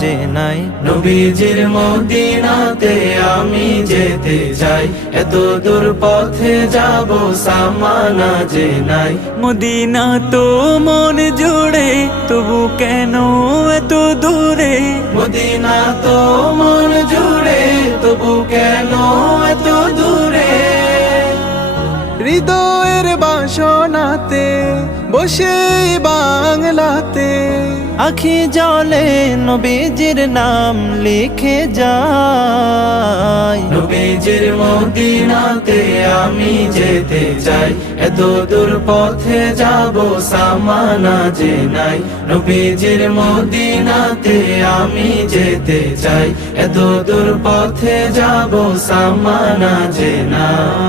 যে নাই। নবীজির মদিনাতে আমি যেতে চাই, এত দূর পথে যাব সামানা যে নাই। মদিনা তো মন জুড়ে, তবু কেন এত দূরে? মদিনা তো মন জুড়ে, তবু কেন এত দূরে? হৃদয়ের বাসনাতে বসে বাংলাতে আখি জলে নবীজির নাম লিখে যায়। নবীজির মদিনাতে আমি যেতে চাই, এত দূর পথে যাব সামানা যে নাই। নবীজির মদিনাতে আমি যেতে চাই, এত দূর পথে যাব সামানা যে নাই।